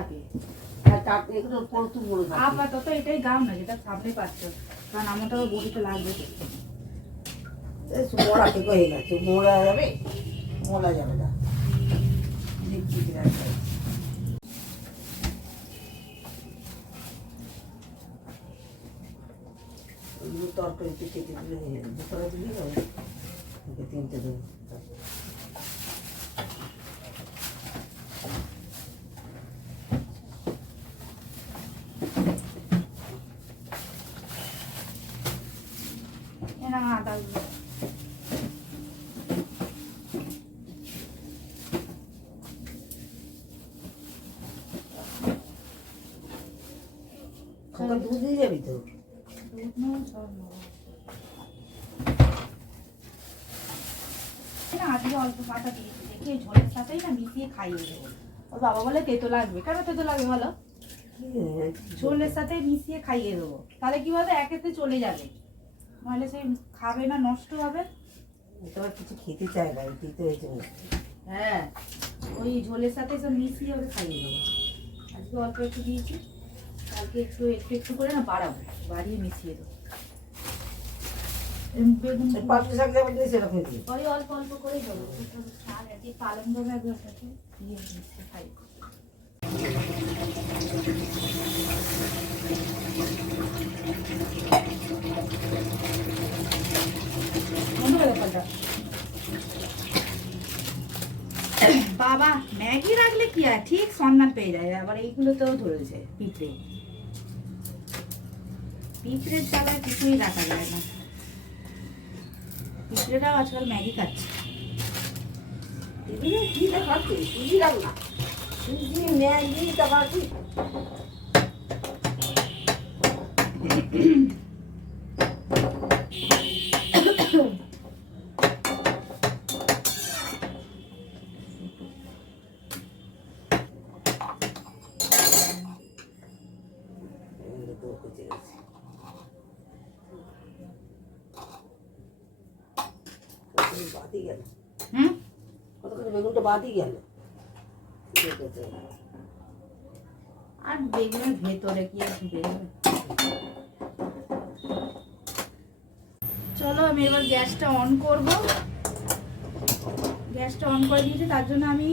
থাকে। আপাতত এটাই গাম না, যেটা সামনে পাচ্ছ, কারণ আমারটাও বডিতে লাগবে। মোড়া ঠিক হয়ে গেছে, মোড়া যাবে না। তরকারিতে কেটে দিলে দুপুরে দিলি হবে, তিনটে দেবো। আদা দুধ দিয়ে যাবি তো? আজকে অল্প পাতা দিয়েছি, দেখি ঝোলের সাথেই না মিশিয়ে খাইয়ে দেবো। ওর বাবা বলে তেতো লাগবে, কেন তেতো লাগবে বলো? ঝোলের সাথে মিশিয়ে খাইয়ে দেবো, তাহলে কি বলতো একেতে চলে যাবে, নাহলে সে খাবে না, নষ্ট হবে। তোমার কিছু খেতে চায় না, দিতে হয়েছে। হ্যাঁ, ওই ঝোলের সাথে সব মিশিয়ে ওকে খাইয়ে দেবো। আজকে অল্প একটু দিয়েছি, কালকে একটু একটু একটু করে না বাড়াবো, বাড়িয়ে মিশিয়ে দেবো। বেগুন পাঁচটা শাক যেমন দিয়েছে এরকম দিয়ে ওই অল্প অল্প করেই দেবো, শাক আর কি পালং দেবো একবার সাথে দিয়ে মিশিয়ে খাই। বাবা ম্যাগি রাখলে কি হয়, ঠিক সন্ধান পেয়ে যায়। আবার এইগুলোতেও ধরেছে পিঁপড়ের চালায় কিছুই রাখা যায় না। পিঁপড়েরাও আজকাল ম্যাগি খাচ্ছে। কি খাচ্ছে? সুজি রাখ না, সুজি ম্যাগি তারপর কি বাদই গেল। কতক্ষণ বেগুনটা বাদই গেল। আর বেগুনের ভেতরে কি আর ঢুকে যাবে। চলো আমি এবার গ্যাসটা অন করব। গ্যাসটা অন করে দিয়েছি, তার জন্য আমি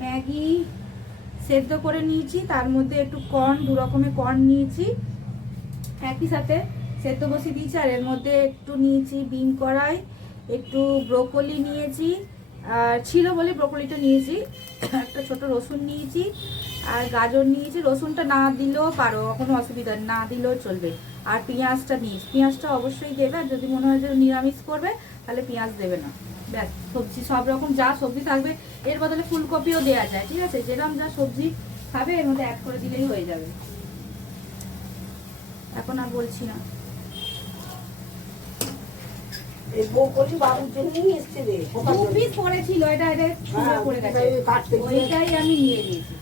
ম্যাগি সেদ্ধ করে নিয়েছি, তার মধ্যে একটু কর্ন, দু রকমের কর্ন নিয়েছি একই সাথে সেদ্ধ বসিয়ে দিয়েছি। আর এর মধ্যে একটু নিয়েছি বিন কড়াই, একটু ব্রোকলি নিয়েছি, আর ছিল বলে ব্রোকলিটা নিয়েছি, একটা ছোট রসুন নিয়েছি, আর গাজর নিয়েছি। রসুনটা না দিলেও পারো, কোনো অসুবিধা না দিলেও চলবে। আর পেঁয়াজটা নিয়েছি, পেঁয়াজটা অবশ্যই দেবে। আর যদি মনে হয় যে নিরামিষ করবে তাহলে পেঁয়াজ দেবে না। ব্যাস, সবজি সব রকম যা সবজি থাকবে, এর বদলে ফুলকপিও দেওয়া যায়, ঠিক আছে? যেরকম যা সবজি খাবে এর মধ্যে অ্যাড করে দিলেই হয়ে যাবে। এখন আর বলছি না। এই বউকলি বাবুর জন্যই এসছে রে। দু পিস পড়েছিল, এটা পড়ে গেছে, ওইটাই আমি নিয়ে দিয়েছি।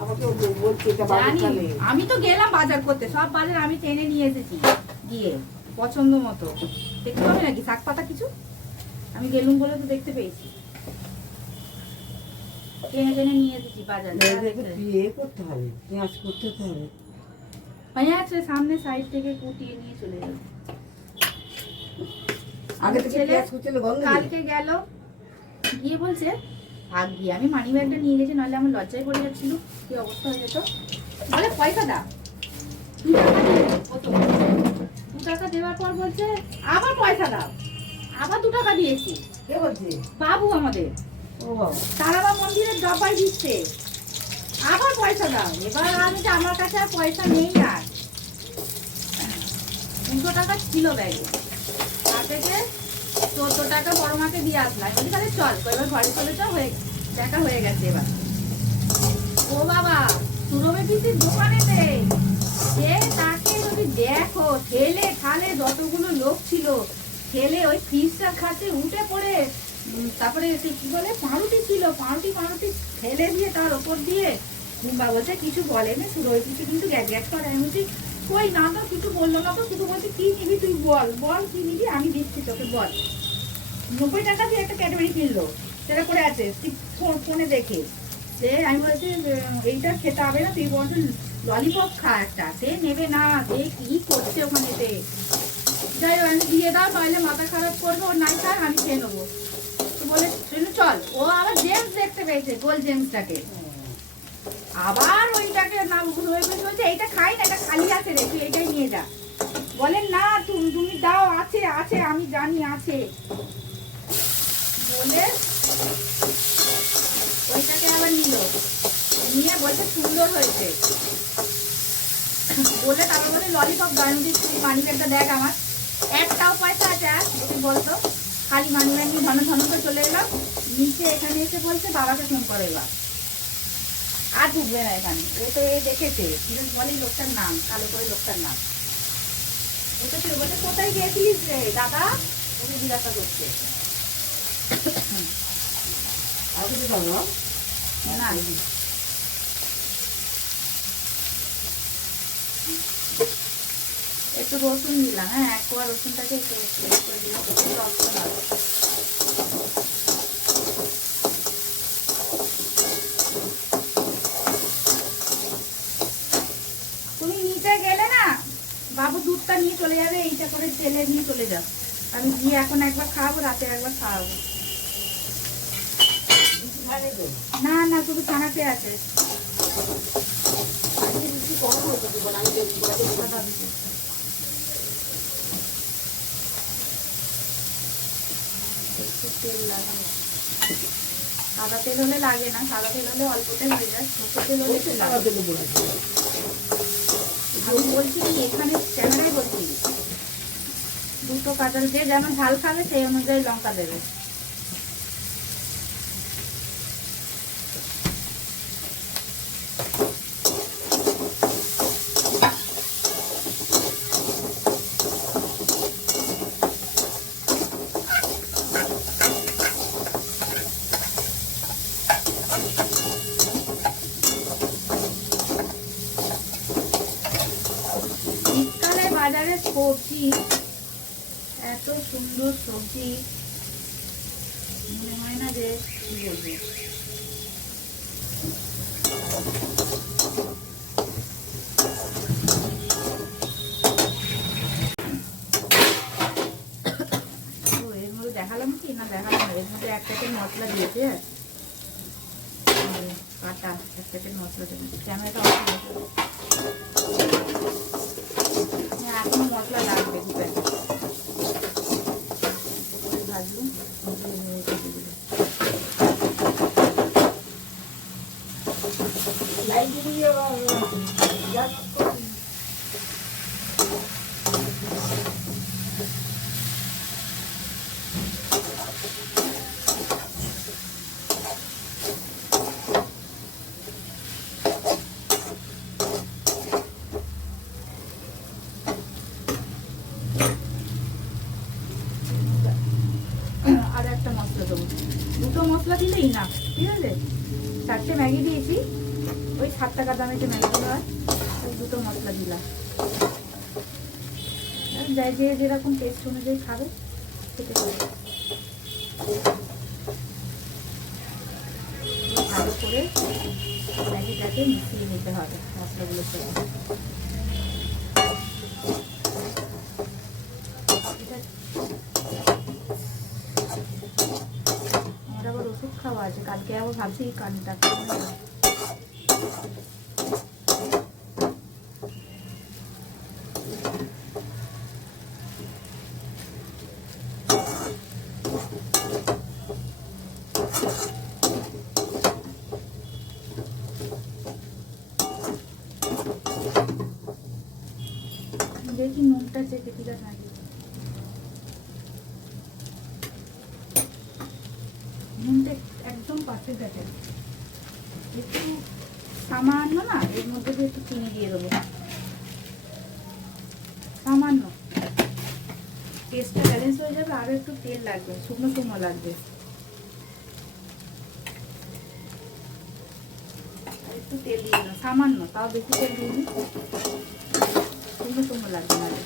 আমাকে বলছে এটা বাবুর খাবে। আমি তো গেলাম বাজার করতে, সব বাজার আমি টেনে নিয়ে এসেছি গিয়ে পছন্দ মতো। দেখতে পাবে নাকি শাক পাতা কিছু? আমি গেলুম বলে তো দেখতে পেয়েছি, টেনে টেনে নিয়ে এসেছি বাজার। করতে হবে, পেঁয়াজ করতে হবে, পেঁয়াজ সামনে সাইড থেকে কুটিয়ে নিয়ে চলে যাবে। আগে থেকে পেঁয়াজ কুচলে গন্ধ কালকে গেল গিয়ে বলছে ভাগ গিয়ে আমি মানি ব্যাগটা নিয়ে গেছি, নাহলে আমার লজ্জায় পড়ে যাচ্ছিল, কি অবস্থা হয়ে যেত। বলে পয়সা দাও, 2 টাকা দেওয়ার পর বলছে আবার পয়সা দাও, আবার 2 টাকা দিয়েছি। কে বলছে? বাবু আমাদের। ও বাবা, তারাবা মন্দিরের ডবাই দিচ্ছে, আবার পয়সা দাও। এবার আমি তো আমার কাছে আর পয়সা নেই, আর 200 টাকা ছিল ব্যাগে, তার থেকে 14 টাকা বড় মাকে দিয়ে আসলাম। বলি তাহলে চল, এবার ঘরে চলে যাও, হয়ে দেখা হয়ে গেছে এবার। ও বাবা, সুরভি পিসির দোকানেতে যে তাকে যদি দেখো, ঠেলে ঠালে যতগুলো লোক ছিল, ঠেলে ওই ফ্রিজটা খাতে উঠে পড়ে, তারপরে কি বলে পাউরুটি ছিল, পাউরুটি ঠেলে দিয়ে তার ওপর দিয়ে বা বলছে কিছু বলেনি। সুরভি পিসি কিন্তু গ্যাট করে, আমি বলছি কই না তো কিছু বললো না তো, শুধু বলছি কি নিবি তুই বল কি নিবি, আমি দিচ্ছি তোকে, বল। 90 টাকা দিয়ে একটা ক্যাডবেরি কিনলো, সেটা করে আছে ফোনে দেখে। সে আমি বলছি এইটা খেতে হবে না, তুই বলছেন ললিপপ খা একটা, সে নেবে না, সে কি করছে ওখানেতে। যাই হোক আমি দিয়ে দাও, তাহলে মাথা খারাপ করবে, ও নাই খায় আমি খেয়ে নেবো। তো বলে চল, ও আবার জেমস দেখতে পেয়েছে, গোল জেমসটাকে, আবার ওইটাকে নাম বলছে এইটা খাই না, এটা খালি আছে রে, তুই এইটাই নিয়ে যা। বলেন না তুমি দাও, আছে আছে আমি জানি আছে বলে ওইটাকে আবার নিল, নিয়ে বলছে সুন্দর হয়েছে বলে, তারপর বলে ললিপপ গাড়ি দিচ্ছি, মানি ব্যাগটা দেখ আমার একটাও পয়সা আছে আর তুই বলতো, খালি মানি ব্যাগ নিয়ে ধন ধন করে চলে এলাম নিচে। এখানে এসে বলছে বাবাকে ফোন করে এবার আর ঢুকবে না এখানে, ও তো এ দেখেছে বলে লোকটার নাম, কালো করে লোকটার নাম। ও তো বলছে কোথায় গিয়েছিলিস রে দাদা, ওকে জিজ্ঞাসা করছে। আর কিছু খাবো না একটু রসুন দিলাম, হ্যাঁ এক কোয়া রসুনটাকে একটু করে দিলাম, অপশনাল। তুমি নিচে গেলে না বাবু দুধটা নিয়ে চলে যাবে, এইটা করে তেলে নিয়ে চলে যাও, আমি গিয়ে এখন একবার খাওয়াবো, রাতে একবার খাওয়াবো। না না শুধু ছানাতে আছে। তেল লাগে, সাদা তেল হলে লাগে না, সাদা তেল হলে অল্প তেল হয়ে যায়, সরষের তেল হলে একটু লাগে। আমি বলছি কি এখানে ক্যামেরায় বলছি, দুটো কাঁচা, যে যেমন ঝাল খাবে সেই অনুযায়ী লঙ্কা দেবে। শীতকালে বাজারে সবজি এত সুন্দর সবজি, মনে হয় না যে কি বলবো। এর মধ্যে দেখালাম কি না দেখালাম না, এর মধ্যে এক প্যাকেট মশলা দিয়েছে, কাটা এক প্যাকেট মশলা দেবে, ক্যামেরাটা অফ করে এখন মশলা লাগবে দু প্যাকেট ভাজলুম। আর একটা মশলা দেবো, দুটো মশলা দিলেই না, ঠিক আছে। 4টে ম্যাগি দিয়েছি, ওই 7 টাকা দামে যে ম্যাগিগুলো হয়, ওই দুটো মশলা দিলাম। যাই যে যেরকম টেস্ট অনুযায়ী খাবে খেতে পারে। ভালো করে ম্যাগিটাকে মিশিয়ে নিতে হবে মশলাগুলোর সাথে। আমার আবার ওষুধ খাওয়া আছে, কালকে আবার ভাবছি কানটা দেখি নুনটা চেখে ঠিক আছে নাকি। নুনটা একদম পারফেক্ট আছে, একটু সামান্য না এর মধ্যে দিয়ে একটু চিনি দিয়ে দেবো, সামান্য, টেস্টটা ব্যালেন্স হয়ে যাবে। আরও একটু তেল লাগবে, শুকনো শুকনো লাগবে, আর একটু তেল দিয়ে দিলাম সামান্য, তাও বেশি তেল দিইনি, শুকনো শুকনো লাগবে নাহলে।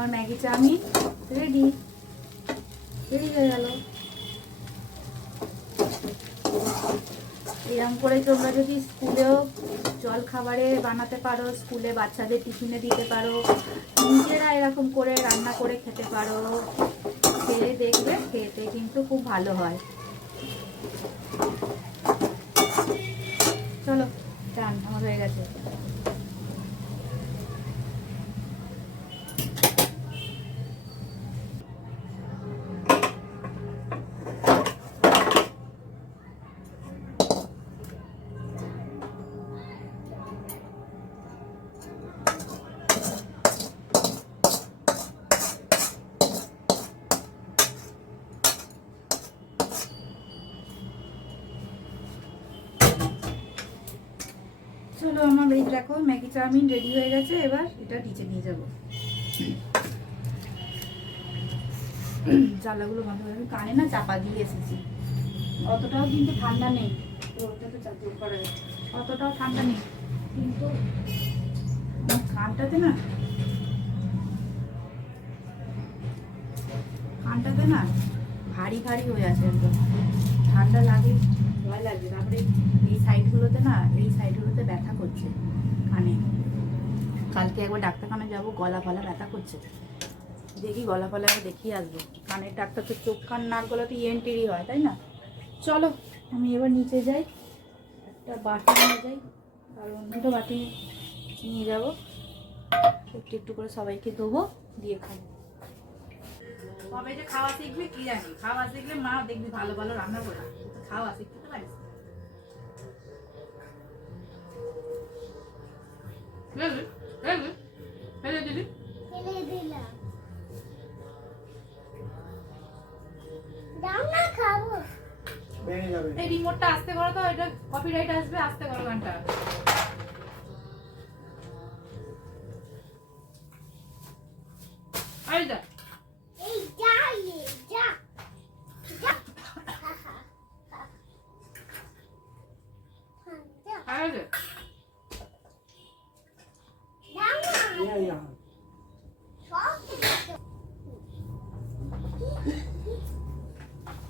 আমার ম্যাগি চাউমিন রেডি হয়ে গেল। এরকম করে তোমরা যদি স্কুলেও জল খাবারে বানাতে পারো, স্কুলে বাচ্চাদের টিফিনে দিতে পারো, নিজেরা এরকম করে রান্না করে খেতে পারো, খেয়ে দেখবে খেতে কিন্তু খুব ভালো হয়। চলো ডান, আমার হয়ে গেছে। চলো আমার এই দেখো ম্যাগি চাউমিন রেডি হয়ে গেছে। এবার এটা নিচে নিয়ে যাবো। জ্বালাগুলো বন্ধ করে, আমি কানে না চাপা দিয়ে এসেছি। অতটাও কিন্তু ঠান্ডা নেই, অতটাও ঠান্ডা নেই, কিন্তু কানটাতে না ভারী ভারী হয়ে আছে একদম। ঠান্ডা লাগে, ভয় লাগছে। তারপরে এই সাইডগুলোতে ব্যথা করছে কানে। কালকে একবার ডাক্তারখানা যাবো, গলা ফলা ব্যথা করছে। দেখি গলা ফলা একবার দেখিয়ে আসবো। কানের ডাক্তার তো চোখ কান নাক গলা তো ইএনটিরই হয়, তাই না? চলো আমি এবার নিচে যাই, একটা বাটি নিয়ে যাই, কারণ দুটো বাটি নিয়ে যাবো। একটু একটু করে সবাইকে দেবো, দিয়ে খাবো। কবে যে খাওয়া শিখবি কি জানি, খাওয়া শিখলে মা দেখবি ভালো ভালো রান্না করে খাওয়া শিখতে পারিস। এই রিমোটটা আস্তে করো তো, এটা কপিরাইট আসবে, আস্তে করো গানটা। এই যা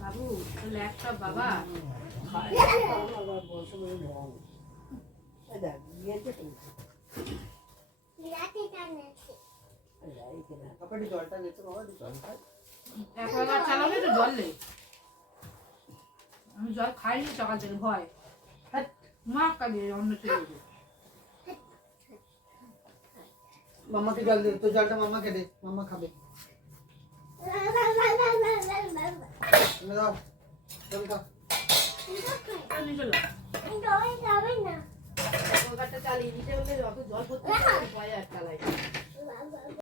বাবু ল্যাপটপ বাবা একবার চালাবে তো জল নেই। আমি জল খাইনি সকাল থেকে, ভয় মা কাজে অন্য ছেলে। মাম্মাকে জল দে, তো জলটা মাম্মাকে দে, মাম্মা খাবে। দাও জল দাও। চালিয়ে দিতে হলে অত জল ভর্তি ভয় আর চালাই।